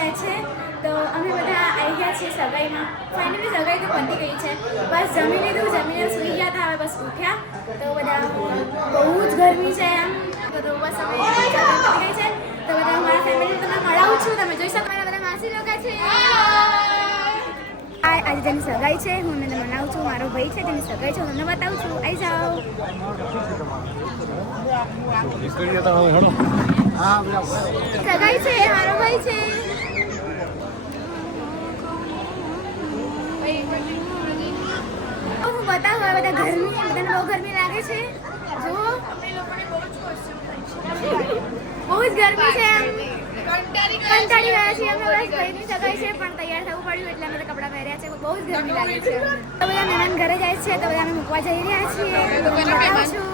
લે છે તો અમે બધા આવી ગયા છીએ સગાઈમાં. ફાઇનલી સગાઈ તો પતી ગઈ છે. બસ જમી લીધું, જમીને સૂઈ ગયા હતા, હવે બસ ઉઠ્યા તો બધા બહુ જ ગરમી છે એમ તો બસ અમે પતી ગઈ છે તો બધા મારા ફેમિલી તમને મળાવું છું. તમે જોઈ શકો મારા બધા માસી લોકો છે. આજે જેની સગાઈ છે હું એને મનાવું છું. મારો ભાઈ છે જેની સગાઈ છે હું તમને બતાવું છું. આવી જાઓ. સગાઈ છે મારો ભાઈ છે. હું બતાવું હવે બધા ગરમી બધાને બહુ ગરમી લાગે છે. જુઓ બહુ જ ગરમી છે એમ કંટાળી ગયા છીએ અમે. બસ ભાઈની સગાઈ છે પણ તૈયાર થવું પડ્યું એટલે અમે તો કપડાં પહેર્યા છે. બહુ જ ગરમી લાગે છે. તો બધા મહેમાન ઘરે જાય છે તો બધા અમે મૂકવા જઈ રહ્યા છીએ.